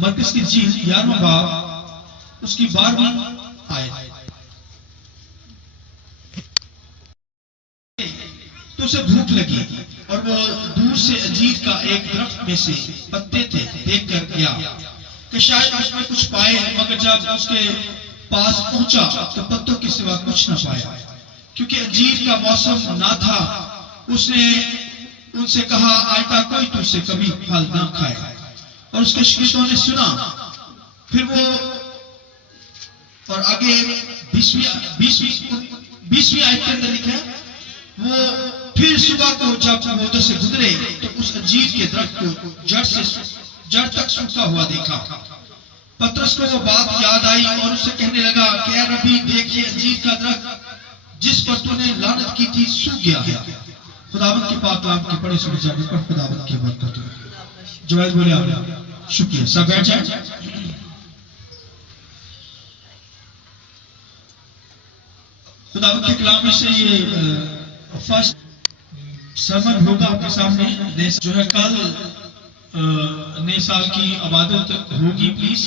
مرکز کی چیز 11واں باب اس کی 12ویں آیت. تو اسے بھوک لگی اور وہ دور سے انجیر کا ایک درخت میں سے پتے تھے دیکھ کر گیا کہ شاید اس میں کچھ پائے، مگر جب اس کے پاس پہنچا تو پتوں کے سوا کچھ نہ پایا، کیونکہ انجیر کا موسم نہ تھا. اس نے ان سے کہا آئندہ کوئی تجھ سے کبھی پھل نہ کھائے. اور اس کے شاگردوں نے سنا. پھر وہ اور آگے 20ویں آیت کے اندر لکھا ہے وہ پھر صبح کو جب وہ ادھر سے گزرے تو اس انجیر کے درخت کو جڑ تک سوکھا ہوا دیکھا. پترس کو وہ بات یاد آئی اور اسے کہنے لگا کہ اے ربی دیکھیے انجیر کا درخت جس پر تو نے لعنت کی تھی سوکھ گیا ہے. خداوند کی پاک کلام کی پڑھی سنی جانے پر خداوند کی برکت ہو. جوائز بولے آپ شکریہ. سب بیٹھ جائیں. خداوند کے کلام میں سے یہ فرسٹ سرمن ہوگا آپ کے سامنے جو ہے. کل نئے سال کی عبادت ہوگی. پلیز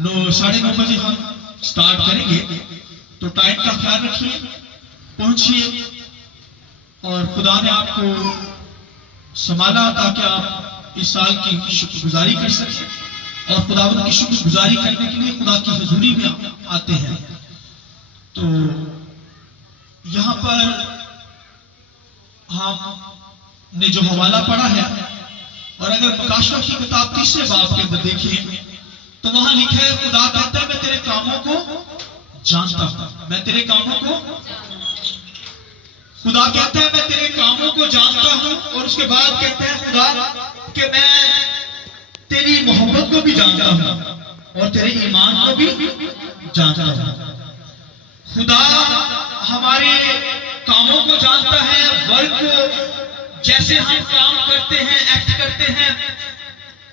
9:30 بجے ہم سٹارٹ کریں گے، تو ٹائم کا خیال رکھیے، پہنچیے اور خدا نے آپ کو سنبھالا تاکہ آپ اس سال کی شکر گزاری کر سکیں. اور خداوند کی شکر گزاری کرنے کے لیے خدا کی حضوری میں آتے ہیں. تو یہاں پر ہم نے جو حوالہ پڑھا ہے، اور اگر مکاشفہ کی کتاب 3 باب کے اندر دیکھیں تو وہاں لکھا ہے خدا کہتا ہے میں تیرے کاموں کو جانتا ہوں. میں تیرے کاموں کو خدا کہتا ہے میں تیرے کاموں کو جانتا ہوں. اور اس کے بعد کہتا ہے خدا کہ میں تیری محبت کو بھی جانتا ہوں اور تیرے ایمان کو بھی جانتا ہوں. خدا ہمارے کاموں کو جانتا ہے، ورک کو جیسے ہم کام کرتے ہیں، ایکٹ کرتے ہیں.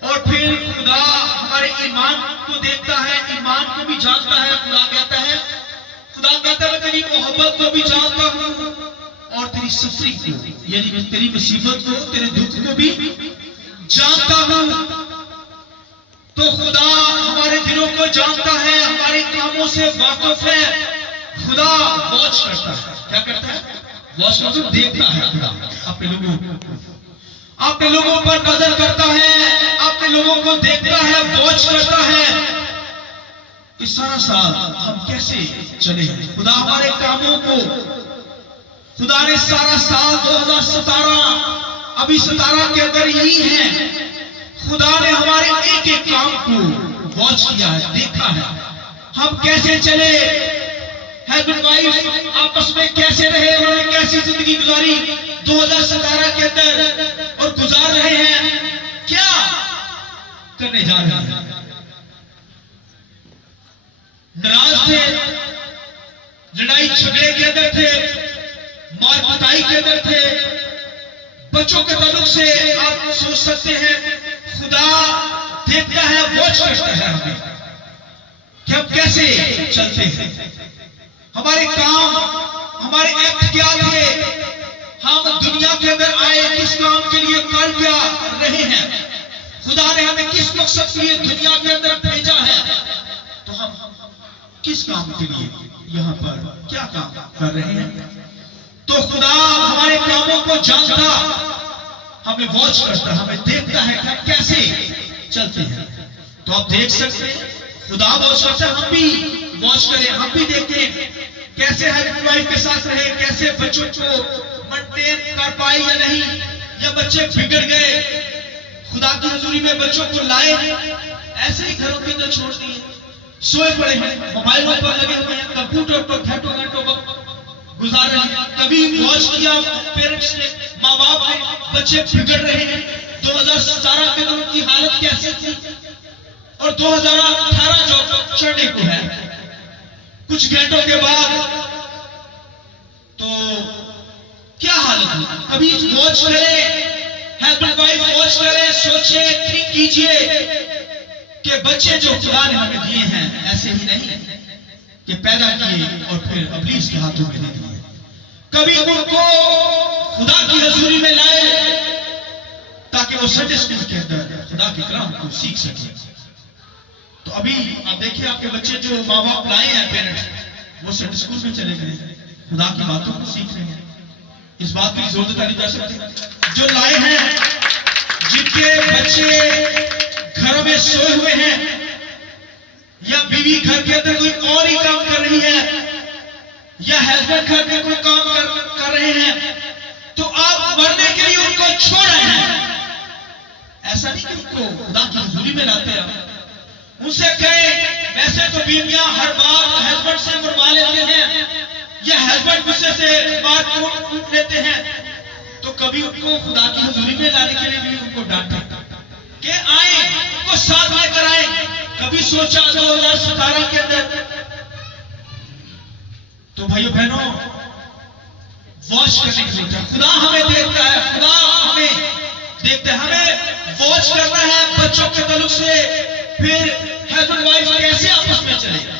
اور پھر خدا ہمارے ایمان کو دیکھتا ہے، ایمان کو بھی جانتا ہے. خدا کہتا ہے میں تیری محبت کو بھی جانتا ہوں اور تیری سفرنگ کو، یعنی تیری مصیبت کو، تیرے دکھ کو بھی جانتا ہوں. تو خدا ہمارے دلوں کو جانتا ہے، ہمارے کاموں سے واقف ہے. خدا واچ کرتا ہے. کیا کرتا ہے؟ واچ کرتا ہے، دیکھتا ہے. خدا اپنے لوگوں پر نظر کرتا ہے، اپنے لوگوں کو دیکھتا ہے، واچ کرتا ہے کہ سارا سال ہم کیسے چلے. خدا ہمارے کاموں کو، خدا نے سارا سال 2017 ابھی 17 کے اندر یہی ہے، خدا نے ہمارے ایک ایک کام کو واچ کیا ہے، دیکھا ہے. ہم کیسے چلے، ہسبینڈ وائف آپس میں کیسے رہے، انہوں نے کیسی زندگی گزاری 2017 کے اندر، اور گزار رہے ہیں. کیا کرنے جا رہے ہیں؟ ناراض تھے، لڑائی جھگڑے کے اندر تھے، مار پٹائی کے اندر تھے. بچوں کے تعلق سے آپ سوچ سکتے ہیں خدا دیکھتا ہے، واچ کرتا ہے ہمیں کہ ہم کیسے چلتے ہیں. ہمارے کام، ہمارے ایکٹ کیا تھے، ہم دنیا کے اندر آئے کس کام کے لیے، کر کیا رہے ہیں، خدا نے ہمیں کس مقصد کے لیے دنیا کے اندر بھیجا ہے، تو ہم کس کام کے لیے یہاں پر کیا کام کر رہے ہیں. تو خدا ہمارے کاموں کو جانتا، ہمیں واچ کرتا، ہمیں دیکھتا ہے کہ ہم کیسے چلتے ہیں. تو آپ دیکھ سکتے ہیں خدا واچ کرتا ہے، ہم بھی واچ کریں، ہم بھی دیکھیں کیسے ہسبینڈ وائف کے ساتھ رہے، کیسے بچوں کو مینٹین کر پائے یا نہیں، یا بچے بگڑ گئے. خدا کی حضوری میں بچوں کو لائے ایسے ہی گھروں کے اندر چھوڑ دیے، سوئے پڑے ہیں، موبائلوں پر لگے ہوئے ہیں، کمپیوٹر پر گھنٹوں گھنٹوں وقت گزار رہے ہیں. کبھی واچ کیا پیرنٹس نے، ماں باپ نے، بچے بگڑ رہے ہیں. 2017 کے اندر ان کی حالت کیسے تھی، اور 2018 جو چڑھنے کو ہے کچھ گھنٹوں کے بعد، تو کیا حالت ہے. کبھی واچ کرے، ہسبینڈ وائف واچ کرے، سوچے، ٹھیک کیجئے کہ بچے جو خدا نے ہمیں دیے ہیں ایسے ہی نہیں کہ پیدا کیے اور پھر ابلیس کے ہاتھوں میں دے دیے. کبھی ان کو خدا کی حضوری میں لائے تاکہ وہ سنڈے اسکول کے اندر خدا کے کلام کو سیکھ سکے. تو ابھی آپ دیکھیں آپ کے بچے جو ماں باپ لائے ہیں پیرنٹس، وہ سنڈے اسکول میں چلے گئے ہیں، خدا کی باتوں کو سیکھ رہے ہیں. اس بات کی زور دیتا نہیں جا سکتی. جو لائے ہیں، جن کے بچے گھروں میں سوئے ہوئے ہیں یا بیوی گھر کے اندر کوئی اور ہی کام کر رہی ہے یا ہسبینڈ گھر میں کوئی کام کر رہے ہیں، تو آپ مرنے کے لیے ان کو چھوڑ رہے ہیں. ایسا نہیں کہ ان کو خدا کی حضوری میں لاتے ہیں. ان سے کہیں ویسے تو بیویاں ہر بات ہسبینڈ سے مروا لیتے ہیں یا ہسبینڈ غصے سے بات پوچھ لیتے ہیں، تو کبھی ان کو خدا کی حضوری میں لانے کے لیے بھی ان کو ڈانٹے کہ آئیں، ان کو ساتھ لے کر آئیں. کبھی سوچا 2017 کے اندر؟ تو بھائیو بہنوں، واچ کرنے کی ضرورت ہے. خدا ہمیں دیکھتا ہے، خدا ہمیں دیکھتا ہے. ہمیں واچ کرنا ہے بچوں کے تعلق سے. پھر ہسبینڈ وائف کیسے آپس میں چلے گا؟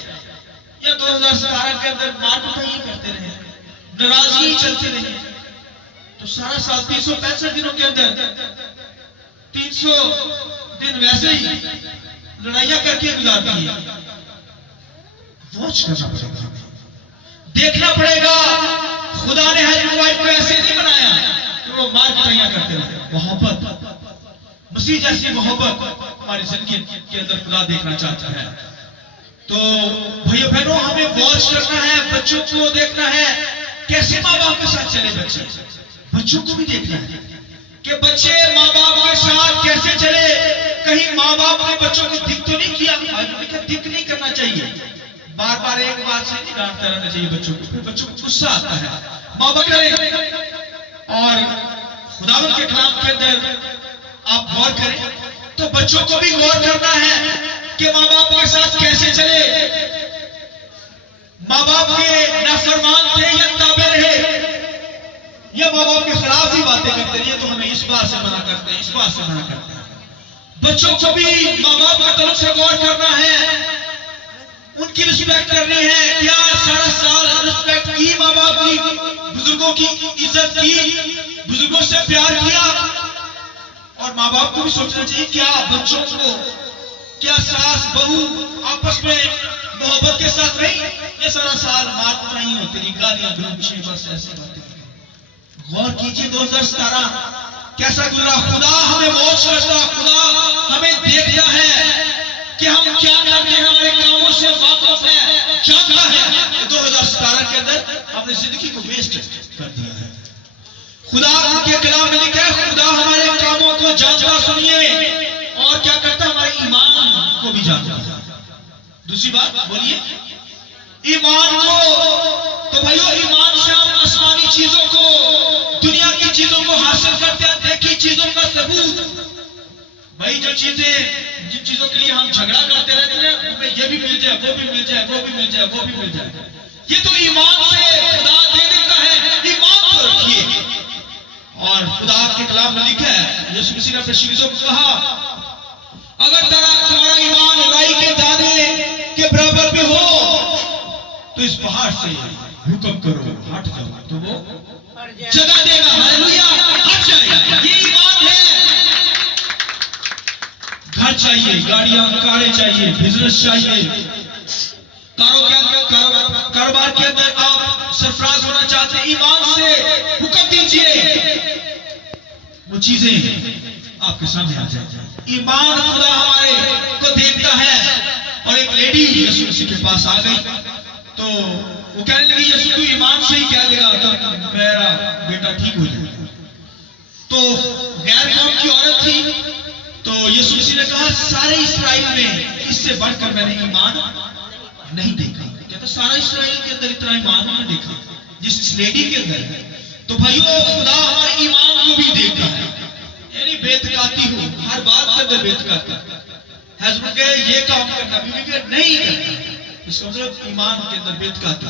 یا 2017 کے اندر مار پٹائی کرتے رہے، ناراضگی چلتے رہے، تو سارا سال 365 دنوں کے اندر 300 دن ویسے ہی لڑائیاں کر کے گزارتی ہے. واچ کرنا پڑے گا، دیکھنا پڑے گا. خدا نے ہسبینڈ وائف کو ایسے نہیں بنایا کہ وہ مار پٹائیاں کرتے رہے. محبت، مسیح جیسی محبت ہماری زندگی کے اندر خدا دیکھنا چاہتا ہے. تو بھائیو بہنوں، ہمیں واچ کرنا ہے، بچوں کو دیکھنا ہے. کیسے ماں باپ کے ساتھ چلے بچے، بچوں کو بھی دیکھنا ہے کہ بچے ماں باپ کے ساتھ کیسے چلے. کہیں ماں باپ نے بچوں کو دکھ تو نہیں کیا؟ دکھ نہیں کرنا چاہیے. بار بار ایک بات سے نہیں ڈانٹتا رہنا چاہیے بچوں کو، پھر بچوں کو غصہ آتا ہے. ماں باپ کریں اور خداوند کے کلام کے اندر آپ غور کریں تو بچوں کو بھی غور کرنا ہے کہ ماں باپ کے ساتھ کیسے چلے. ماں باپ کے نافرمان تھے یا تابع رہے، یا ماں باپ کے خلاف ہی باتیں کرتے رہے، تو ہمیں اس بات سے منع کرتے ہیں، اس بات سے منع کرتے ہیں. بچوں کو بھی ماں باپ کی طرف سے غور کرنا ہے، ان کی رسپیکٹ کرنی ہے. کیا سارا سال رسپیکٹ کی ماں باپ کی، بزرگوں کی عزت کی، بزرگوں سے پیار کیا؟ اور ماں باپ کو بھی سوچنا چاہیے کیا بچوں کو، کیا ساس بہو آپس میں محبت کے ساتھ رہی، یہ سارا سال مار پٹائی ہوتی رہی، گالیاں گلوچیں، بس ایسی باتیں. غور کیجیے 2017 کیسا گزرا. خدا ہمیں واچ کرتا، خدا ہمیں دیکھتا ہے کہ ہم کیا کرتے ہیں، ہمارے کاموں سے واقف ہے، جانتا ہے. 2017 کے اندر ہم نے زندگی کو ویسٹ کر دیا ہے. خدا کے کلام میں لکھا ہے خدا ہمارے کاموں کو جانتا، سنیے، اور کیا کرتا ہے، ہمارے ایمان کو بھی جانتا ہے. دوسری بات بولیے، ایمان کو. تو بھائیو، ایمان سے ہم آسمانی چیزوں کو، دنیا کی چیزوں کو حاصل کرتے ہیں. دیکھی چیزوں کا ثبوت. بھائی جو چیزیں، جن چیزوں کے لیے ہم جھگڑا کرتے رہتے ہیں، ہمیں یہ بھی مل جائے، وہ بھی مل جائے، وہ بھی مل جائے، وہ بھی مل جائے، یہ تو ایمان سے خدا دے دیتا ہے. ایمان کو رکھیے. اور خدا کے کلام میں لکھا ہے، یسوع مسیح نے اپنے شاگردوں کو کہا اگر تمہارا ایمان رائی کے دانے کے برابر بھی ہو تو اس پہاڑ سے حکم کرو ہٹ جاؤ، تو وہ جگہ دے گا. ہاللویا، ہٹ جائے گا. یہ ایمان ہے. گھر چاہیے، گاڑیاں کاریں چاہیے، بزنس چاہیے، کاروبار کے اندر آپ سرفراز ہونا چاہتے ہیں، ایمان سے حکم دیجیے، وہ چیزیں آپ کے سامنے آ جائیں. ایمان خدا ہمارے کو دیکھتا ہے. اور ایک لیڈی یسوع مسیح کے پاس آ گئی تو وہ کہنے لگی یسوع تو ایمان سے ہی کہہ دے گا تو میرا بیٹا ٹھیک ہو جائے گا. تو غیر قوم کی عورت تھی. تو یسوع مسیح نے کہا سارے اسرائیل میں اس سے بڑھ کر میں نے ایمان نہیں دیکھا. کہتا سارا اسرائیل کے اندر اتنا ایمان نہیں دیکھا جس اس لیڈی کے اندر ہے. تو بھائیو، خدا ہمارے ایمان کو بھی دیکھتا ہے. یعنی بیتکاتی ہو، ہر بات کے اندر بیتکاتی. ہسبینڈ کہ یہ کام کرنا، بیوی کہ نہیں کرنا، اس کا مطلب ایمان کے اندر بیتکاتی.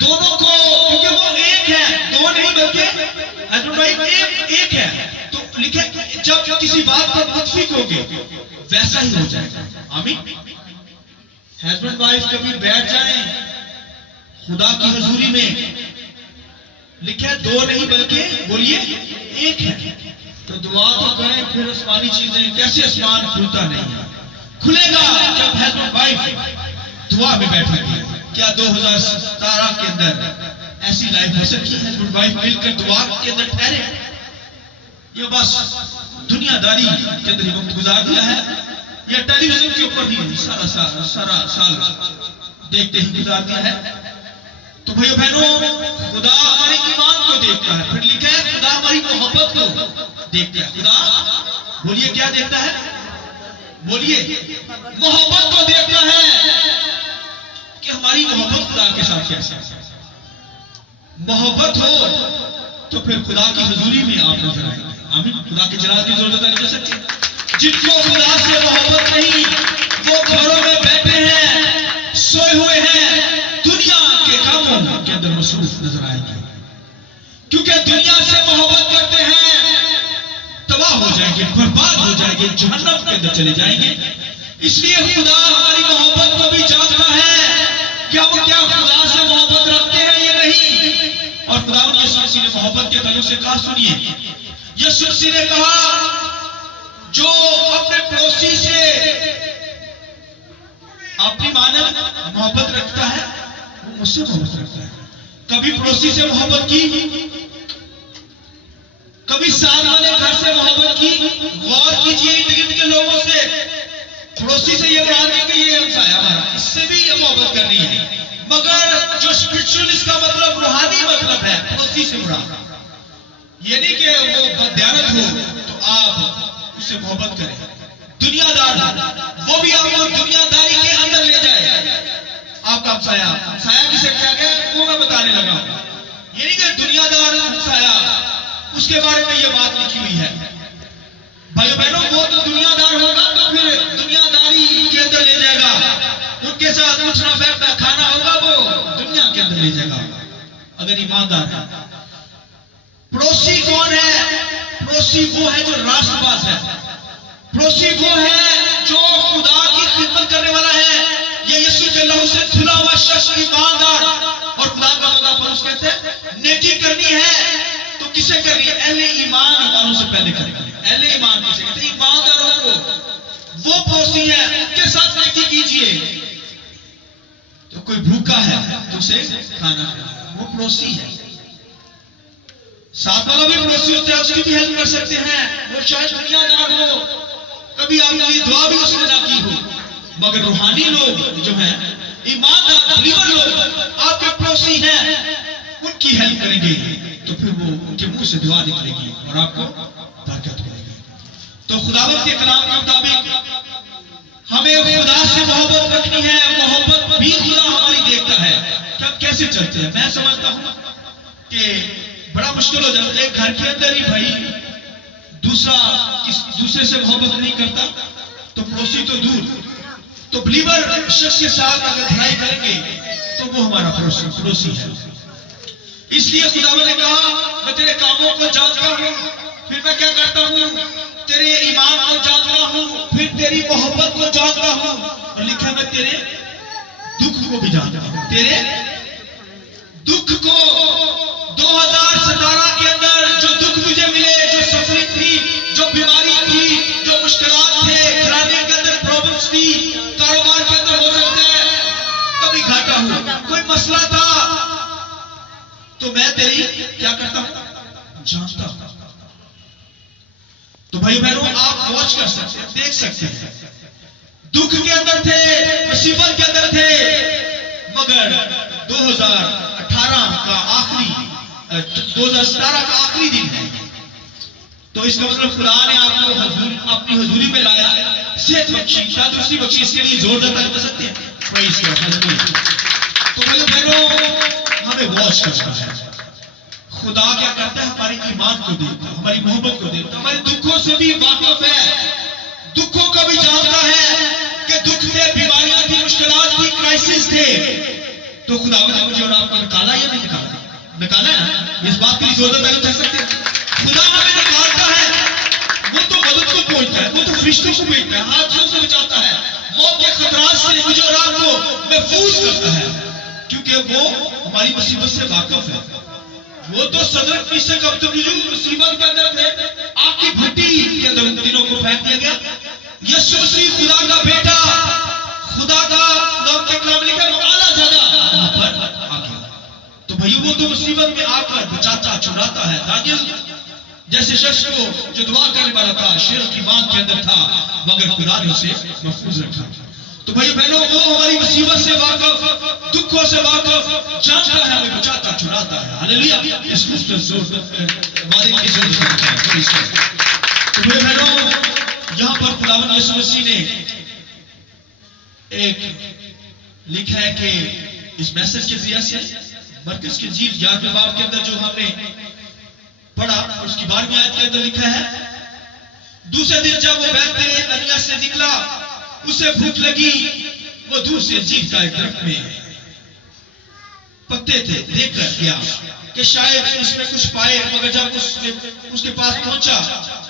دونوں کو، کیونکہ وہ ایک ہے، دو نہیں بلکہ ہسبینڈ وائف ایک ہے. تو لکھے جب کسی بات پر متفق ہوگے ویسا ہی ہو جائے گا. آمین. ہسبینڈ وائف کبھی بیٹھ جائیں خدا کی حضوری میں، لکھے دو نہیں بلکہ بولیے ایک ہے. تو دعا تو کریں، پھر آسمانی چیزیں کیسے آسمان کھلتا نہیں ہے. کھلے گا جب ہسبینڈ وائف دعا میں بیٹھے گی. کیا 2017 کے اندر ایسی لائف ہو سکتی ہے ہسبینڈ وائف مل کر دعا کے اندر ٹھہرے؟ یہ بس دنیا داری کے اندر ہی وقت گزار دیا ہے، یا ٹیلی ویژن کے اوپر ہی سارا سال دیکھتے ہی گزار دیا ہے. تو بھائیو بہنوں، خدا ہمارے ایمان کو دیکھتا ہے. پھر لکھا ہے خدا ہماری محبت کو دیکھتا ہے. خدا بولیے کیا دیکھتا ہے؟ بولیے محبت کو دیکھتا ہے کہ ہماری محبت خدا کے ساتھ کیسے. محبت ہو تو پھر خدا کی حضوری میں آپ نظر آئیں گے. آمین. خدا کے جلال کی ضرورت نہیں کر سکتے. جن کو خدا سے محبت نہیں وہ گھروں میں بیٹھے ہیں، سوئے ہوئے ہیں، دنیا کے کاموں کے اندر مصروف نظر آئیں گے. کیونکہ دنیا سے محبت کرتے ہیں تباہ ہو جائیں گے، برباد ہو جائیں گے، جہنم کے اندر چلے جائیں گے. اس لیے خدا ہماری محبت کو بھی جانتا ہے کہ ہم کیا خدا سے محبت رکھتے ہیں یا نہیں. اور خدا یسوع مسیح نے محبت کے تعلق سے کہا، سنیے، یسوع مسیح نے کہا جو اپنے پڑوسی سے اپنی مانند محبت رکھتا ہے وہ مجھ سے محبت رکھتا ہے. کبھی پڑوسی سے محبت کی؟ کبھی ساتھ والے گھر سے محبت کی؟ غور کیجیے ارد گرد کے لوگوں سے. پڑوسی سے یہ مراد نہیں کہ یہ ہمسایہ ہمارا، اس سے بھی یہ محبت کرنی ہے، مگر جو اسپرچل اس کا مطلب روحانی مطلب ہے، پڑوسی سے مراد یہ نہیں کہ وہ بددیانت ہو تو آپ اس سے محبت کریں. دنیا دار وہ بھی آپ کو دنیا داری کے اندر لے جائے. آپ کا ہمسایہ کسے کیا گیا وہ میں بتانے لگا ہوں. یہ نہیں کہ دنیا دار ہمسایہ اس کے بارے میں یہ بات لکھی ہوئی ہے. بھائیو بہنوں، وہ تو دنیا دار ہوگا تو پھر دنیا داری کے اندر لے جائے گا. ان کے ساتھ اٹھنا بیٹھنا کھانا ہوگا وہ دنیا کے اندر لے جائے گا اگر ایماندار ہے. پڑوسی کون ہے؟ پڑوسی وہ ہے جو راست باز ہے. پڑوسی وہ ہے جو خدا کی خدمت کرنے والا ہے. یہ یسوع کے لہو سے دھلا ہوا شخص ایماندار. اور خدا کا وعدہ پولس کہتے ہیں نیکی کرنی ہے تو کسے کرنی ہے؟ اہل ایمان ایمانوں سے پہلے کرنی ہے. اہل ایمان کسے کہتے ہیں؟ ایمانداروں کو. وہ پڑوسی ہے ان کے ساتھ نیکی کیجیے. تو کوئی بھوکا ہے تو اسے کھانا کھلانا، وہ پڑوسی ہے. ساتھ والا بھی پڑوسی ہوتا ہے، اس کی بھی ہیلپ کر سکتے ہیں. وہ شاید دنیا دار ہو، کبھی آپ کی دعا بھی اس نے نہ کی ہو، مگر روحانی لوگ جو ہیں، ایماندار بلیور لوگ آپ کے پڑوسی ہیں، ان کی ہیلپ کریں گے تو پھر وہ ان کے منہ سے دعا نکلے گی اور آپ کو برکت ملے گی. تو خداوند کے کلام کے مطابق ہمیں خدا سے محبت رکھنی ہے. محبت بھی خدا ہماری دیکھتا ہے کہ ہم کیسے چلتے ہیں. میں سمجھتا ہوں کہ بڑا مشکل ہو جاتا ہے ایک گھر کے اندر ہی بھائی دوسرے سے محبت نہیں کرتا تو پڑوسی تو دور. تو بلیور شخص کے ساتھ اگر بھلائی کریں گے تو وہ ہمارا پڑوسی ہے. اس لیے خداوند نے کہا میں تیرے کاموں کو جانتا ہوں، پھر میں کیا کرتا ہوں؟ تیرے ایمان کو جانتا ہوں، پھر تیری محبت کو جانتا ہوں، اور لکھا میں تیرے دکھ کو بھی جانتا ہوں. تیرے دکھ کو 2017 کے اندر جو دکھ مجھے ملے، جو سفرنگ تھی، جو بیماری تھی، جو مشکلات تھے، گھرانے کے اندر پرابلمس تھی، کاروبار کے اندر ہو سکتا ہے کبھی گھاٹا ہوا، کوئی مسئلہ تھا، تو میں تیری کیا کرتا ہوں؟ جانتا ہوں. تو بھائی بہنوں، آپ واچ کر سکتے ہیں، دیکھ سکتے ہیں. دکھ کے اندر تھے، مصیبت کے اندر تھے، مگر 2017 کا آخری دن ہے. تو اس کا مطلب خدا نے آپ کو اپنی حضوری میں لایا، صحت بخشی، تندرستی بخشی. اس کے لیے زور دیتا کر سکتے ہیں. تو بھائی بہنوں، ہمیں واچ کرنا ہے. خدا کیا کرتا ہے؟ ہمارے ایمان کو دیکھتا ہے، ہماری محبت کو دیکھتا ہے، ہمارے دکھوں سے بھی واقف ہے، دکھوں کو بھی جانتا ہے کہ دکھ تھے، بیماریاں تھی، مشکلات تھی، کرائسس تھے. تو خدا نے مجھے اور آپ کو نکالا یا نہیں نکالا؟ نکالا ہے نا. اس بات کی ضرورت نہیں کر سکتے. خدا ہمیں نکالتا ہے، وہ تو مدد کو پہنچتا ہے، وہ تو فرشتوں کو بھیجتا ہے، حادثوں سے بچاتا ہے، موت کے خطرات سے مجھے اور آپ کو محفوظ کرتا ہے، کیونکہ وہ ہماری مصیبت سے واقف ہے. وہ تو صدر سے کب مصیبت کے اندر تھے، آپ کی بھٹی کے اندر ان دنوں کو پھینک دیا گیا. یسوع مسیح خدا کا بیٹا شیر کی مانگ کے اندر تھا مگر خدا نے اسے محفوظ رکھا. تو بھائی بہنوں وہ ہماری مصیبت سے واقف، دکھوں سے واقف، جانتا ہے ہمیں بچاتا چھڑاتا ہے. ہاللیلویا. اس پر زور مالک کی زور کرتا ہے. تو بھائی بہنوں یہاں پر خداوند یسوع مسیح نے ایک لکھا ہے کہ اس میسج کے ذریعے سے مرکز کی انجیل 11ویں باب کے اندر جو ہم نے پڑھا اس کی 12ویں آیت کے اندر لکھا ہے دوسرے دن جب وہ بیت عنیہ سے نکلا اسے بھوک لگی، وہ دور سے انجیر کا ایک درخت میں پتے تھے دیکھ کر گیا کہ شاید اس میں کچھ پائے، مگر جب اس کے پاس پہنچا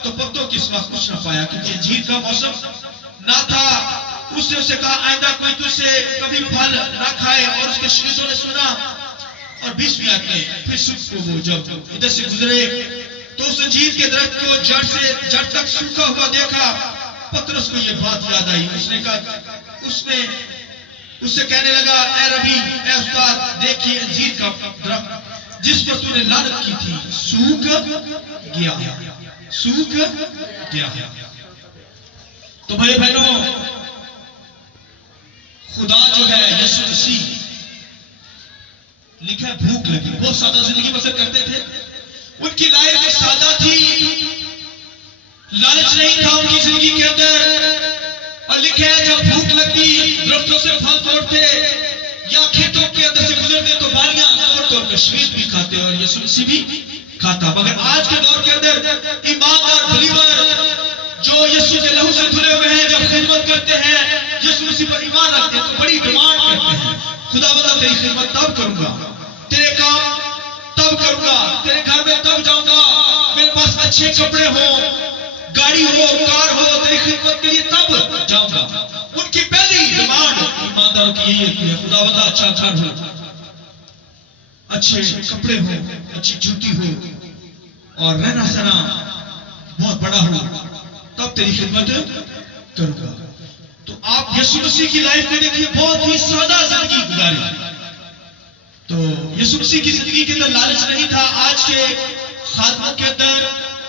تو پتوں کے سوا کچھ نہ پایا کیونکہ انجیر کا موسم نہ تھا. اس نے اسے کہا آئندہ کوئی تجھ سے کبھی پھل نہ کھائے. اور اس کے شاگردوں نے سنا. اور 20ویں آیت میں پھر صبح کو وہ جب ادھر سے گزرے تو اس انجیر کے درخت کو جڑ تک سوکھا ہوا دیکھا. پترس کو یہ بات یاد آئی. اس نے کہا اس سے کہنے لگا اے ربی، اے استاد، دیکھیے انجیر کا درخت جس پر تو نے لعنت کی تھی سوکھ گیا. تو بھائی بہنوں خدا جو ہے یسوع مسیح لکھا ہے بھوک لگی. بہت سادہ زندگی بسر کرتے تھے. ان کی لائف سادہ تھی، لالچ نہیں تھا ان کی زندگی کے اندر. اور لکھا ہے جب بھوک لگتی درختوں سے پھل توڑتے یا کھیتوں کے اندر سے گزرتے تو بالیاں عام طور پر شوید بھی کھاتے اور یسوع مسیح بھی کھاتا. مگر آج کے دور کے اندر ایماندار بلیور جو یسوع کے لہو سے دھلے ہوئے ہیں جب خدمت کرتے ہیں یسوع مسیح پر ایمان رکھتے ہیں تو بڑی ڈیمانڈ کرتے ہیں. خدا بتا تیری خدمت تب کروں گا، تیرے کام تب کروں گا، تیرے گھر میں تب جاؤں گا، میرے پاس اچھے کپڑے ہوں، گاڑی ہو، کار ہو، تیری خدمت کے لیے تب جاؤں گا. ان کی پہلی ڈیمانڈ ایمانداروں کی یہی ہوتی ہے خدا بتا اچھا گھر ہو، اچھے کپڑے ہو، اچھی جوتی ہو اور رہنا سہنا بہت بڑا ہو تب تیری خدمت کروں گا. تو آپ یسوع مسیح کی لائف میں دیکھیے بہت ہی سادہ زندگی گزاری. تو یسوع مسیح کی زندگی کے اندر لالچ نہیں تھا. آج کے خادموں کے اندر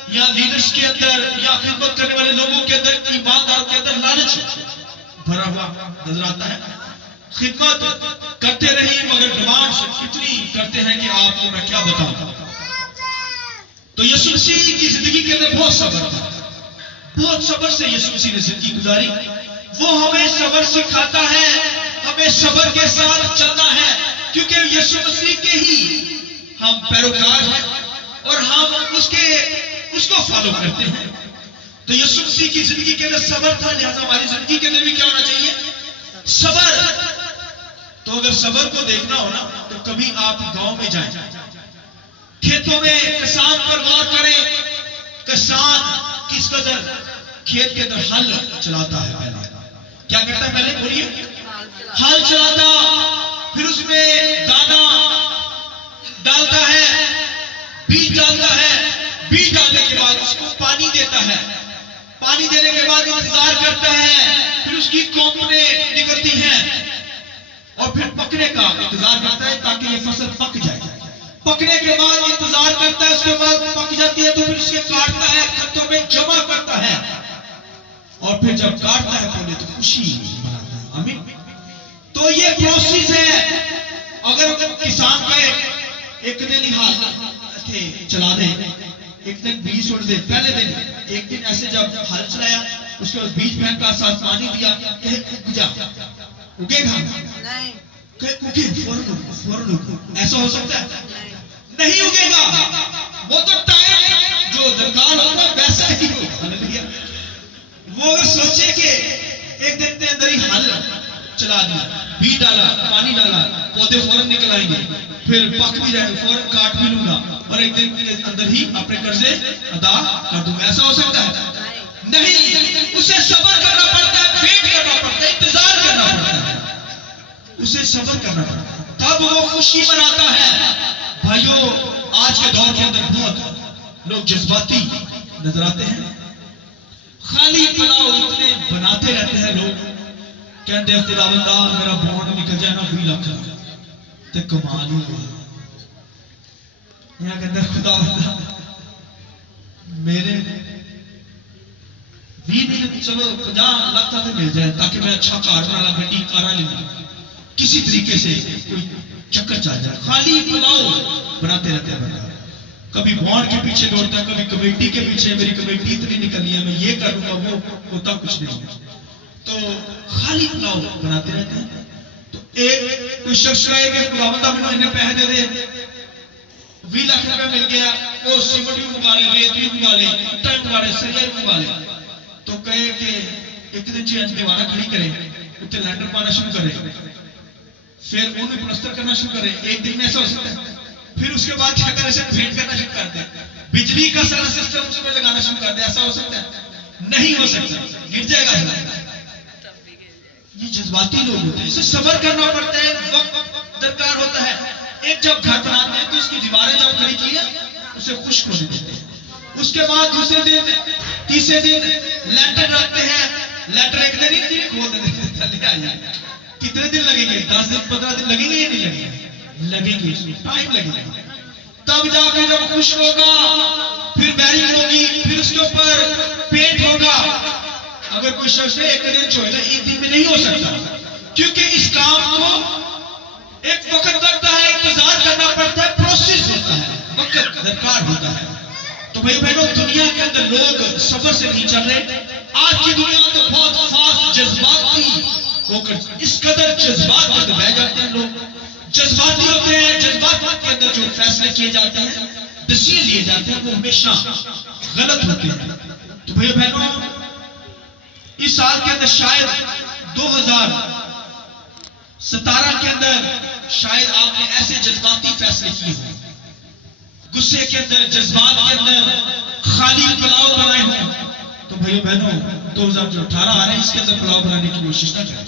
یا لیڈرز کے اندر یا خدمت کرنے والے لوگوں کے اندر ایمانداروں کے اندر لالچ بھرا ہوا نظر آتا ہے. خدمت کرتے رہی مگر ڈیمانڈ اتنی کرتے ہیں کہ آپ کو میں کیا بتاؤں. تو یسوع مسیح کی زندگی کے اندر بہت صبر تھا. بہت صبر سے یسوع مسیح نے زندگی گزاری. وہ ہمیں صبر سکھاتا ہے، ہمیں صبر کے ساتھ چلنا ہے کیونکہ یسوع مسیح کے ہی ہم پیروکار ہیں اور ہم اس کو فالو کرتے ہیں. تو یسوع مسیح کی زندگی کے اندر صبر تھا، لہذا ہماری زندگی کے اندر بھی کیا ہونا چاہیے؟ صبر. تو اگر صبر کو دیکھنا ہو نا تو کبھی آپ گاؤں میں جائیں، کھیتوں میں کسان پر غور کریں. کسان کس قدر کھیت کے اندر ہل چلاتا ہے. پہلے کیا کرتا ہے؟ پہلے بولیے ہل چلاتا، پھر اس میں دانا ڈالتا ہے، بیج ڈالتا ہے، بیج ڈالنے کے بعد اس کو پانی دیتا ہے، پانی دینے کے بعد انتظار کرتا ہے، پھر اس کی کونپیں نکلتی ہیں اور پھر پکنے کا انتظار کرتا ہے تاکہ یہ فصل پک جائے. پکنے کے بعد انتظار کرتا ہے، اس کے بعد پک جاتی ہے تو پھر اسے کاٹتا ہے، کھتوں میں جمع کرتا ہے اور پھر جب کاٹتا ہے پہلے تو خوشی مناتا ہے. آمین. تو یہ پروسیس ہے. اگر کسان کا ایک دن ہی ہاتھ چلا دے، ایک دن بیج چھوڑ دے، پہلے دن ایک دن ایسے جب ہل چلایا اس کے بعد بیج پھینکا، ساتھ پانی دیا، اگے گا فوراً ایسا ہو سکتا ہے؟ نہیں اگے گا. وہ تو ٹائم جو درکار ہوگا ویسا ہی ہوگا. وہ اگر سوچے کہ ایک دن کے اندر ہی ہل چلا دیا، بیج ڈالا، پانی ڈالا، پودے فوراً نکل آئیں گے، پھر پک بھی رہے فوراً کاٹ بھی لوں گا اور ایک دن کے اندر ہی اپنے قرضے ادا کر دوں گا، ایسا ہو سکتا ہے؟ نہیں. اسے صبر کرنا پڑتا ہے، ویٹ کرنا پڑتا ہے، انتظار کرنا پڑتا ہے، اسے صبر کرنا پڑتا ہے، تب وہ خوشی مناتا ہے. بھائیو آج کے دور کے اندر بہت لوگ جذباتی نظر آتے ہیں، خالی پلاؤ اتنے بناتے رہتے ہیں. لوگ کہتے ہیں خدا بندہ میرا بانڈ نکل جائے نا 20 لاکھ تے کمال ہی ہوا. یہاں کہتے ہیں خدا بندہ میرے بھی نہیں چلو 50 لاکھ تک مل جائے تاکہ میں اچھا کار بنا گڈی کارا لے لوں کسی طریقے سے کوئی چکر چل جائے. خالی پلاؤ بناتے رہتے ہیں بندہ. کبھی بانڈ کے پیچھے دوڑتا ہے, کبھی کمیٹی کے پیچھے, میری کمیٹی اتنی نکلنی ہے میں یہ کروں گا, وہ ہوتا کچھ نہیں. تو خالی پلاؤ بناتے رہتے ہیں. تو ایک کوئی شخص کہے کہ خداوندہ میں انہیں پیسے دے دے, 20 لاکھ روپے مل گیا, وہ سیمنٹ بھی منگا لے, ریت بھی منگا لے, اٹا بھی منگا لے, سریا بھی منگا لے. تو کہے کہ ایک دن چیز دیوارہ کھڑی کرے, اتنے لینڈر پانا شروع کرے, پھر انہیں پلسٹر کرنا شروع کرے. ایک دن میں ایسا ہو سکتا ہے. پھر اس کے بعد کیا کرے, اسے پینٹ کرنا شروع کر دے, بجلی کا سارا سسٹم اس میں لگانا شروع کر دے. ایسا ہو سکتا ہے؟ نہیں ہو سکتا, گر جائے گا. یہ جذباتی لوگ ہوتے ہیں, اسے صبر کرنا پڑتا ہے, وقت درکار ہوتا ہے. ایک جب گھر بناتے ہیں تو اس کی دیواریں جب کھڑی کی ہے اسے خشک ہونے دیتے ہیں. اس کے بعد دوسرے دن تیسرے دن لینٹر رکھتے ہیں. لینٹر ایک دن ہی کھول دیتے ہیں, تھلے آ جائیں. کتنے دن لگیں گے؟ 10 دن 15 دن لگیں گے یا نہیں لگیں گے؟ لگیں گے, اس میں ٹائم لگے گا. تب جا کے جب خشک ہوگا پھر بیرنگ ہوگی, پھر اس کے اوپر پینٹ ہوگا. اگر کوئی شخص ایک دن چھوڑے گا, ایک دن میں نہیں ہو سکتا, کیونکہ اس کام کو ایک وقت لگتا ہے, انتظار کرنا پڑتا ہے, پروسیس ہوتا ہے, وقت درکار ہوتا ہے. تو بھائی بہنوں, دنیا کے اندر لوگ صبر سے نہیں چل رہے. آج کی دنیا تو بہت فاسٹ جذباتی ہو کر, اس قدر جذبات میں بہ جاتے ہیں لوگ, جذباتی ہوتے ہیں. جذبات کے اندر جو فیصلے کیے جاتے ہیں, ڈسیزن لیے جاتے ہیں, وہ ہمیشہ غلط ہوتے ہیں. تو بھائی بہنوں, اس سال کے اندر شاید 2017 کے اندر شاید آپ نے ایسے جذباتی فیصلے کیے ہوں, غصے کے اندر, جذبات کے اندر خالی پلاؤ بنائے ہوں. تو بھائیو بہنوں, 2018 آ رہے ہیں, اس کے اندر پلاؤ بنانے کی کوشش نہ کریں,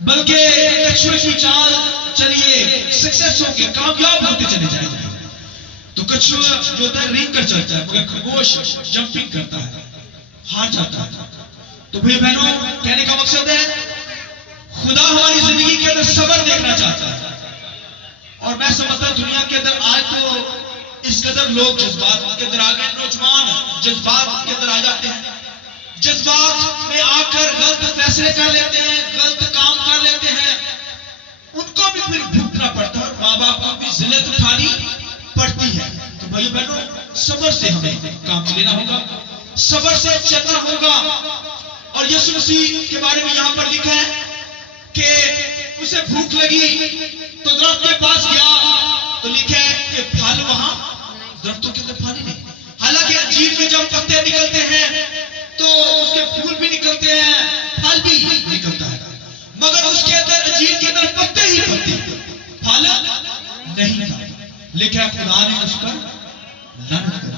بلکہ کچھوے کی چال چلیے, سکسیس ہو کے کامیاب ہوتے چلے جائیں. تو کچھوا جو ہوتا ہے رینگ کر چلتا ہے, مگر خرگوش جمپنگ کرتا ہے, ہار جاتا ہے. تو بھائی بہنوں, کہنے کا مقصد ہے خدا ہماری زندگی کے اندر صبر دیکھنا چاہتا ہے. اور میں سمجھتا ہوں دنیا کے اندر آج تو اس قدر لوگ جذبات کے اندر آ گئے, نوجوان جذبات کے اندر آ جاتے ہیں, جذبات میں آ کر غلط فیصلے کر لیتے ہیں, غلط کام کر لیتے ہیں. ان کو بھی پھر بھگتنا پڑتا ہے, اور ماں باپ کو بھی ذلت اٹھانی پڑتی ہے. تو بھائی بہنوں, صبر سے ہمیں کام لینا ہوگا, صبر سے چلنا ہوگا. اور یسوع مسیح کے بارے میں یہاں پر لکھا ہے کہ اسے بھوک لگی تو درخت کے پاس گیا, تو لکھا ہے کہ پھل وہاں درختوں کے اندر پھل ہی نہیں. حالانکہ انجیر میں جب پتے نکلتے ہیں تو اس کے پھول بھی نکلتے ہیں, پھل بھی نکلتا ہے, مگر اس کے اندر انجیر کے اندر پتے ہی پتے, پھل نہیں تھا. لکھا ہے خدا نے اس پر لعنت کر دی.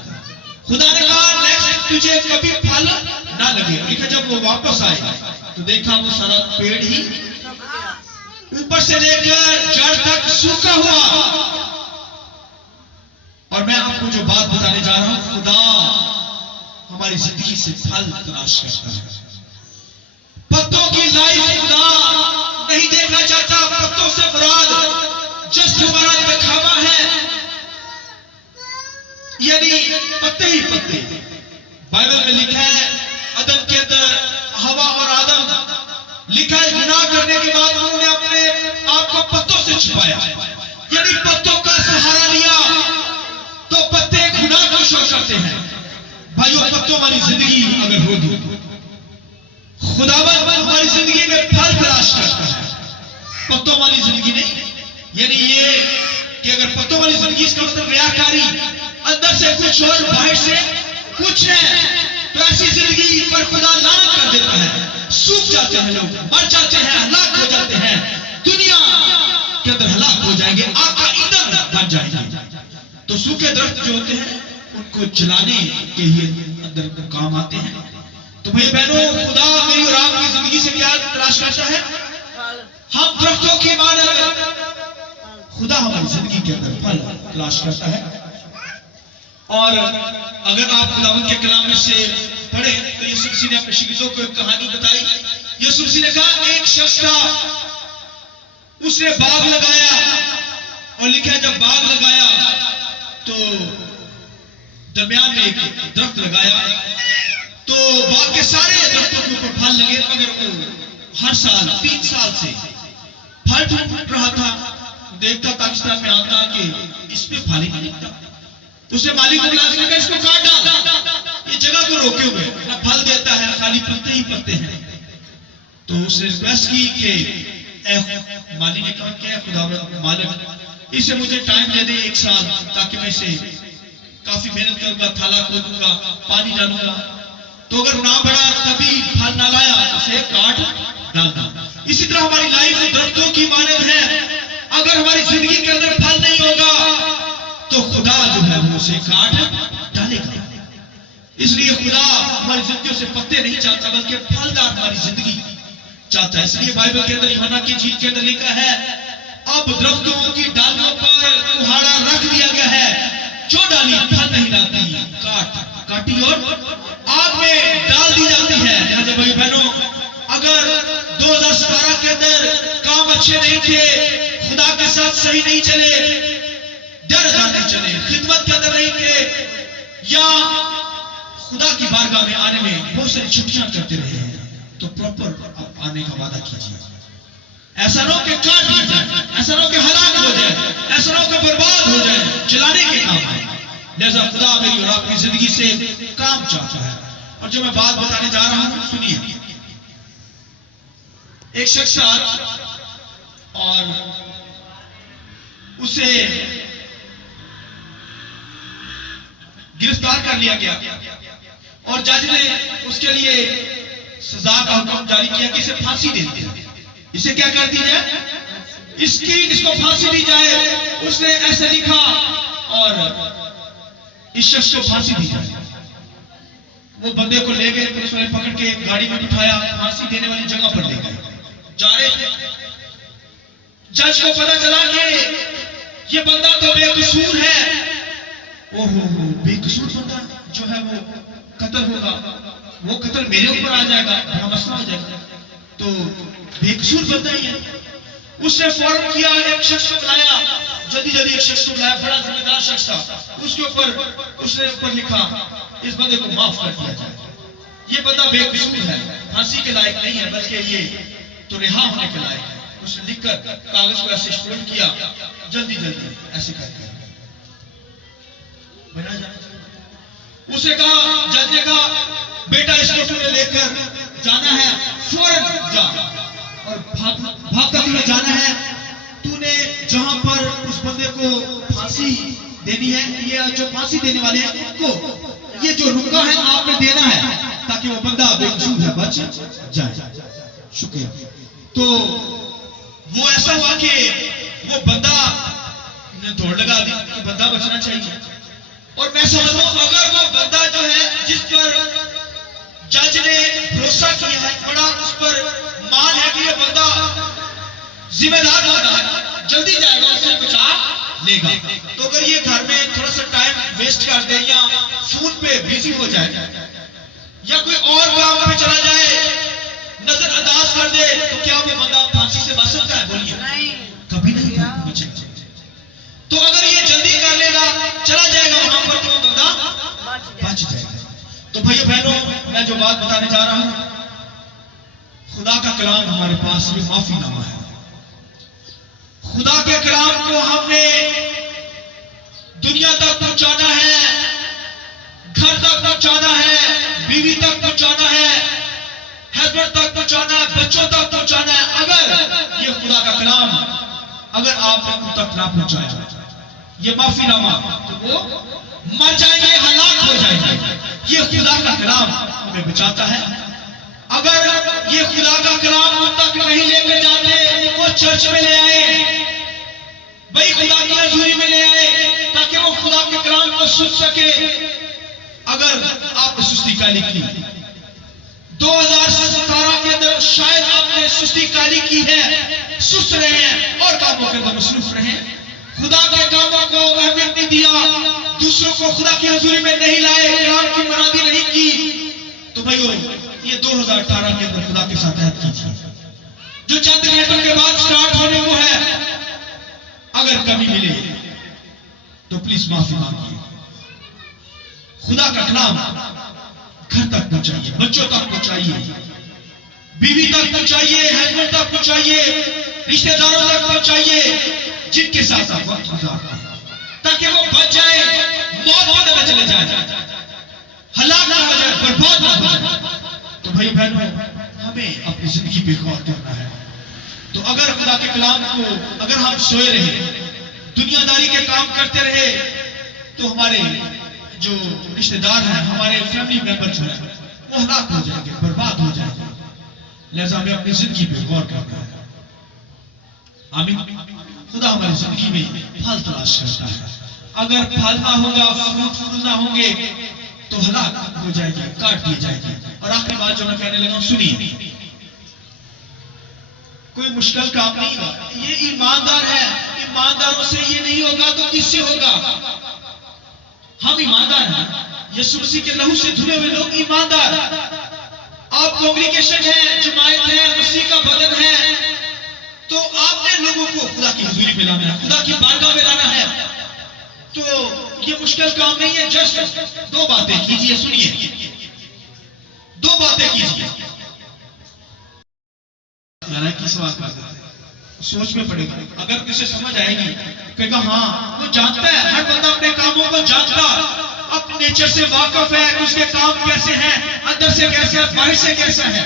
خدا نے کہا نیکسٹ تجھے کبھی پھل نہ لگے. لکھا جب وہ واپس آئے تو دیکھا وہ سارا پیڑ ہی اوپر سے لے کر جڑ تک سوکھا ہوا. اور میں آپ کو جو بات بتانے جا رہا ہوں, خدا ہماری زندگی سے پھل تلاش کرتا ہے. پتوں کی لائف خدا نہیں دیکھنا چاہتا. پتوں سے مراد جسٹ ہمارا دکھاوا ہے, یعنی پتے ہی پتے. بائبل میں لکھا ہے آدم کے اندر ہوا اور آدم, لکھا ہے گناہ کرنے کے بعد انہوں نے اپنے آپ کو پتوں سے چھپایا, یعنی پتوں کا سہارا لیا. تو پتے گناہ کو شو کرتے ہیں. بھائیو, پتوں والی زندگی اگر ہوگی, خداوند ہماری زندگی میں پھل تلاش کرتا ہے, پتوں والی زندگی نہیں. یعنی یہ کہ اگر پتوں والی زندگی, اس کا مطلب ریاکاری, اندر سے کچھ اور باہر سے کچھ ہے, تو ایسی زندگی پر خدا لعنت کر دیتا ہے. سوکھ جاتے ہیں لوگ, مر جاتے ہیں, ہلاک ہو جاتے ہیں, دنیا کے اندر ہلاک ہو جائیں گے, آگ کا ایندھن بن جائیں گے. تو سوکھے درخت جو ہوتے ہیں ان کو جلانے کے لیے اندر کام آتے ہیں. تو بھائی بہنوں, خدا میری اور آپ کی زندگی سے کیا تلاش کرتا ہے؟ ہم درختوں کی مانند, خدا ہماری زندگی کے اندر پھل تلاش کرتا ہے. اور اگر آپ خداوند کے کلام میں سے پڑھیں تو یسوع مسیح نے اپنے شاگردوں کو ایک کہانی بتائی. یسوع مسیح نے کہا ایک شخص تھا, اس نے باغ لگایا, اور لکھا ہے جب باغ لگایا تو درمیان میں ایک درخت لگایا, تو باغ کے سارے درختوں کے اوپر پھل لگے، مگر وہ ہر سال 3 سال سے پھل ٹوٹ رہا تھا۔ دیکھتا پاکستان میں آتا کہ اس میں پھل ہی نہیں لگتا، اسے مالک کو بلانے کا اس کو کاٹ ڈال، یہ جگہ کو روکے ہوئے، نہ پھل دیتا ہے، خالی پتے ہی پتے ہیں۔ تو اس نے ریکویسٹ کی کہ اے مالک نے کہا کہ خدا مالک اسے مجھے ٹائم دے دے 1 سال، تاکہ میں اسے کافی محنت کروں گا، تھالا کھودوں گا، پانی ڈالوں گا، تو اگر نہ بڑا کبھی پھل نہ لایا اسے کاٹ ڈالنا۔ اسی طرح ہماری لائف درختوں کی مانند ہے، اگر ہماری زندگی کے اندر پھل نہیں ہوگا تو خدا جو ہے وہ اسے کاٹ ڈالے گا۔ اس لیے خدا ہماری زندگیوں سے پتے نہیں چاہتا بلکہ پھلدار ہماری زندگی چاہتا ہے۔ اس لیے بائبل کے اندر یوحنا کی انجیل کے اندر لکھا ہے اب درختوں کی ڈالیوں پر کہاڑا رکھ دیا گیا ہے، جو ڈالی پھل نہیں لاتی کاٹی اور آگ میں ڈال دی جاتی ہے۔ لہذا بھائی بہنوں، اگر 2017 کے اندر کام اچھے نہیں تھے، خدا کے ساتھ صحیح نہیں چلے، ڈر نہیں چلے، خدمت کے اندر نہیں تھے، یا خدا کی بارگاہ میں آنے میں بہت ساری چھٹیاں کرتے رہے ہیں، تو پراپر آنے کا وعدہ کیجیے۔ ایسا نہ ہو کہ کاٹ دی جائے، ایسا نہ ہو کہ ہلاک ہو جائے، ایسا نہ ہو کہ برباد ہو جائے، جلانے کے کام ہے۔ لہذا خدا میری اور آپ کی زندگی سے کام چاہتا ہے۔ اور جو میں بات بتانے جا رہا ہوں سنیے۔ ایک شخص اور اسے گرفتار کر لیا گیا اور جج نے اس کے لیے سزا کا حکم جاری کیا کہ اسے پھانسی دے دی جائے۔ اسے کیا کر دی جائے؟ اس کو پھانسی دی جائے۔ اس نے ایسے لکھا اور اس شخص کو پھانسی دی جائے۔ وہ بندے کو لے گئے، پولیس والے پکڑ کے گاڑی میں بٹھایا، پھانسی دینے والی جگہ پر لے گئے۔ جا رہے تھے، جج کو پتا چلا کہ یہ بندہ تو بے قصور ہے۔ بے قصور بندہ جو ہے وہ قتل ہوگا، وہ قتل میرے اوپر آ جائے گا، بڑا مسئلہ ہو جائے گا، تو بے قصور بندہ ہی ہے۔ اس نے فوراً کیا، ایک شخص کو بلایا، جلدی ایک شخص کو بلایا، بڑا ذمہ دار شخص تھا۔ اس کے اوپر اس نے اوپر لکھا اس بندے کو معاف کر دیا جائے، یہ بندہ بے قصور ہے، پھانسی کے لائق نہیں ہے، بلکہ یہ تو رہا ہونے کے لائق ہے۔ اس نے لکھ کر کاغذ کو ایسے اسٹیمپ کیا، جلدی ایسے کر دیا۔ اسے کہا، جج نے کہا بیٹا اس کو تمہیں لے کر جانا ہے، فوراً جا اور بھاگتا تمہیں جانا ہے۔ تو نے جہاں پر اس بندے کو پھانسی دینی ہے، یہ جو پھانسی دینے والے ہیں ان کو یہ جو رکا ہے آپ نے دینا ہے، تاکہ وہ بندہ بے قصور ہے بچ جائے۔ شکریہ۔ تو وہ ایسا ہوا کہ وہ بندہ نے دوڑ لگا دی کہ بندہ بچنا چاہیے۔ اور میں سمجھتا ہوں اگر وہ بندہ جو ہے جس پر جج نے بھروسہ کیا ہے، بڑا اس پر مان ہے کہ یہ بندہ ذمہ دار بندہ ہے، جلدی جائے گا، اسے بچا لے گا، تو اگر یہ گھر میں تھوڑا سا ٹائم ویسٹ کر دے یا فون پہ بزی ہو جائے یا کوئی اور کام پہ چلا جائے، نظر انداز کر دے، تو کیا وہ بندہ پھانسی سے بچ سکتا ہے؟ بولیے، کبھی نہیں بچے گا۔ تو اگر یہ جلدی کر لے گا، چلا جائے گا وہاں پر، تو وہ بندہ بچ جائے گا۔ تو بھائیو بہنوں، میں جو بات بتانے جا رہا ہوں، خدا کا کلام ہمارے پاس یہ معافی نامہ ہے۔ خدا کے کلام کو ہم نے دنیا تک پہنچانا ہے، گھر تک پہنچانا ہے، بیوی تک پہنچانا ہے، ہسبینڈ تک پہنچانا ہے، بچوں تک پہنچانا ہے۔ اگر یہ خدا کا کلام اگر آپ نے ان تک نہ پہنچایا، یہ معافی نامہ، تو وہ مر جائیں گے، ہلاک ہو جائیں گے۔ یہ خدا کا کلام ہمیں بچاتا ہے۔ اگر یہ خدا کا کلام ان تک نہیں لے کے جاتے، وہ چرچ میں لے آئے، بھائی خدا کی حضوری میں لے آئے، تاکہ وہ خدا کے کلام کو سن سکے۔ اگر آپ نے سستی کالی کی 2017 کے اندر، شاید آپ نے سستی کالی کی ہے، سست رہے ہیں اور کاموں کے اندر مصروف رہے ہیں، خدا کے کاموں کو اہمیت نہیں دیا، دوسروں کو خدا کی حضوری میں نہیں لائے، کلام کی منادی نہیں کی، تو بھائیو یہ 2018 کے اندر خدا کے ساتھ عہد کیجیے جو چند گھنٹوں کے بعد سٹارٹ ہونے کو ہے۔ اگر کمی ملے تو پلیز معافی مانگیے۔ خدا کا کلام گھر تک پہنچائیے، بچوں تک پہنچائیے، بیوی تک پہنچائیے، ہسبینڈ تک پہنچائیے، رشتے داروں تک پہنچائیے جن کے ساتھ آپ وقت گزارتے ہیں، تاکہ وہ بچ جائے، موت کی طرح چلے جائے، ہلاک نہ ہو جائے، برباد نہ ہو جائے۔ تو بھائی بہنوں، ہمیں اپنی زندگی پہ غور کرنا ہے۔ تو اگر خدا کے کلام کو اگر ہم سوئے رہے، دنیا داری کے کام کرتے رہے، تو ہمارے جو رشتے دار ہیں، ہمارے فیملی ممبر جو ہیں، وہ ہلاک ہو جائیں گے، برباد ہو جائیں گے۔ لہذا ہمیں اپنی زندگی پہ غور کرنا ہے۔ آمین۔ خدا ہماری زندگی میں پھل تلاش کرتا ہے، اگر پھل نہ ہوگا، پھول نہ ہوں گے تو ہلاک ہو جائے گی، کاٹ دی جائے گی۔ اور آخری بات جو میں کہنے لگا ہوں، سنیے، کوئی مشکل کام نہیں ہوگا، یہ ایماندار ہے، ایمانداروں سے یہ نہیں ہوگا تو کس سے ہوگا؟ ہم ایماندار ہیں، یسوع مسیح کے لہو سے دھلے ہوئے لوگ ایماندار۔ آپ کانگریگیشن ہے، جماعت ہے، مسیح کا بدن ہے، تو آپ نے لوگوں کو خدا کی حضوری میں لانا ہے، خدا کی بارگاہ میں لانا ہے۔ تو یہ مشکل کام نہیں ہے، جسٹ دو باتیں کیجئے، سنیے، دو باتیں کیجئے۔ کس بات کا سوچ میں پڑے گا، اگر اسے سمجھ آئے گی، کہے گا ہاں وہ جانتا ہے، ہر بندہ اپنے کاموں کو جانتا، اپنے نیچر سے واقف ہے، اس کے کام کیسے ہیں، اندر سے کیسے ہے، باہر سے کیسا ہے،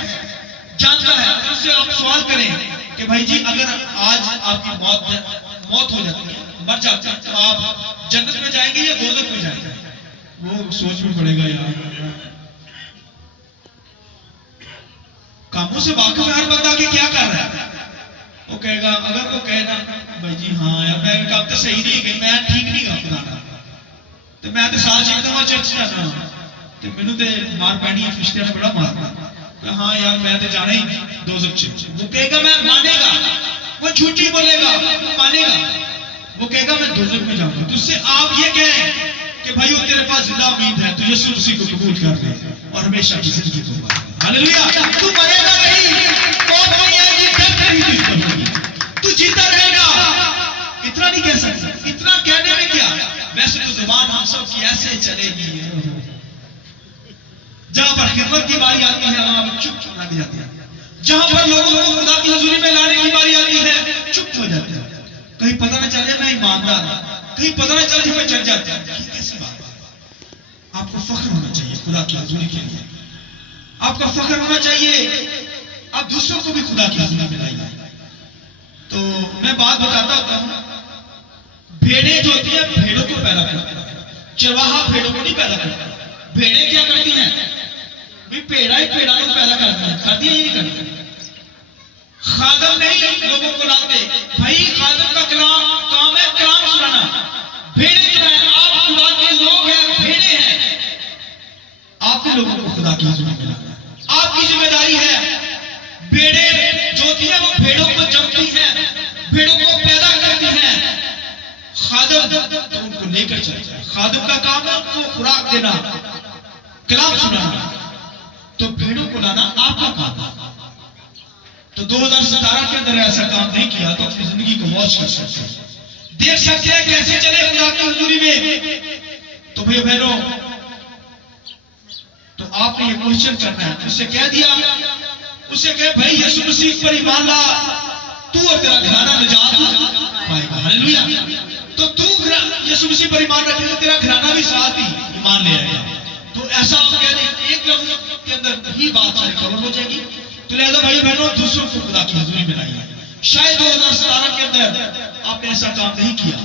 جانتا ہے۔ اس سے آپ سوال کریں کہ بھائی جی اگر آج آپ کی موت ہو جاتی ہے، مر جاتے ہیں، تو آپ جنت میں جائیں گے یا دوزخ میں جائیں گے؟ وہ سوچ میں پڑے گا، یار کاموں سے واقف ہے ہر بندہ کہ کیا کر رہا ہے۔ وہ کہے گا، اگر وہ کہے نا بھائی جی ہاں یار میں کام تو صحیح نہیں گئی، میں ٹھیک نہیں گا خدا نا، تو میں تو سال ایک دفعہ چرچ جانا، تو مینوں تے مار پینی ہے، فرشتیاں نے بڑا مارنا، کہ ہاں یار میں تو جانا ہی دوزخ چ۔ وہ کہے گا میں مانے گا، وہ جھوٹی بولے گا، وہ مانے گا، وہ کہے گا میں دوزخ میں جاؤں گا۔ تو اس سے آپ یہ کہیں کہ بھائی وہ تیرے پاس زندہ امید ہے، تو یسوع مسیح کو قبول کر دے اور ہمیشہ کی زندگی کو پا۔ ہاللویا۔ تو مرے گا نہیں، موت نہیں آئے گی، ڈیتھ نہیں تجھ پر ہوگی، تو جیتا رہے گا۔ اتنا نہیں کہہ سکتا، اتنا کہنے میں کیا، ویسے تو زبان ہم سب کی ایسے چلے گی، جہاں پر خدمت کی باری آتی ہے وہاں پر چپ لگ جاتے ہیں، جہاں پر لوگوں کو خدا کی حضوری میں لانے کی باری آتی ہے چپ ہو جاتے ہیں، کہیں پتہ نہ چلے میں ایماندار ہوں، کہیں پتہ نہ چلے میں چڑھ جاتا ہوں۔ یہ کیسی بات ہے؟ آپ کو فخر ہونا چاہیے خدا کی حضوری کے لیے، آپ کا فخر ہونا چاہیے، آپ دوسروں کو بھی خدا کی حضوری میں لائیے۔ تو میں بات بتاتا ہوتا ہوں، بھیڑیں جو ہوتی ہیں بھیڑوں کو پیدا کرتی ہیں، چرواہا بھیڑوں کو نہیں پیدا کرتا۔ بھیڑیں کیا کرتی ہیں؟ پیڑا ہی پیڑا کو پیدا کرتی ہیں، کھاتی ہیں یہ نہیں کرتی۔ خادم نہیں لوگوں کو لاتے، بھائی خادم کا کام ہے کلام سنانا۔ بھیڑیں جو ہیں، آپ خدا کے لوگ ہیں، بھیڑیں ہیں، آپ نے لوگوں کو خدا کی حضوری میں لانا، آپ کی ذمہ داری ہے۔ بھیڑیں جو ہوتی ہیں وہ بھیڑوں کو جمتی ہیں، بھیڑوں کو پیدا کرتی ہیں، خادم تو ان کو لے کر چلتا ہے۔ خادم کا کام ہے ان کو خوراک دینا، کلام سنانا، تو بھیڑوں کو لانا آپ کا کام ہے۔ تو 2017 کے اندر ایسا کام نہیں کیا تو اپنی زندگی کو واچ کر سکتے ہیں، دیکھ سکتے ہیں کیسے چلے خدا کی حضوری میں۔ تو بھائی بہنوں، تو آپ نے یہ کوشچن کرنا ہے، اس سے کہہ دیا، اس سے کہے بھائی یسوع مسیح پر ایمان لا، تو اور تیرا گھرانہ نجات پائے گا۔ ہاللویا۔ تو یسوع مسیح پر ایمان رکھے تو تیرا گھرانہ بھی ساتھ ہی ایمان لے آئے گا۔ تو ایسا آپ کہہ دیں، ایک لفظ کے اندر ہی بات ساری کور ہو جائے گی۔ تو لہذا بھائی بہنوں، دوسروں کو خدا کی حضوری میں لائیے۔ شاید 2017 کے اندر آپ نے ایسا کام نہیں کیا،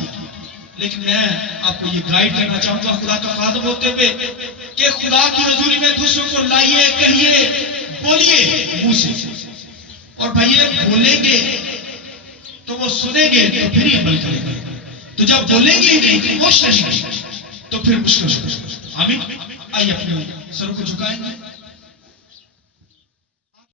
لیکن میں آپ کو یہ گائیڈ کرنا چاہوں گا خدا کا خادم ہوتے ہوئے کہ خدا کی حضوری میں دوسروں کو لائیے، کہیے، بولیے منہ سے، اور بھائی بولیں گے تو وہ سنیں گے تو پھر ہی عمل کریں گے، تو جب بولیں گے ہی نہیں، خاموش رہیں گے تو پھر مشکل ہوگا۔ آمین۔ آئیے اپنے سروں کو جھکائیں گے۔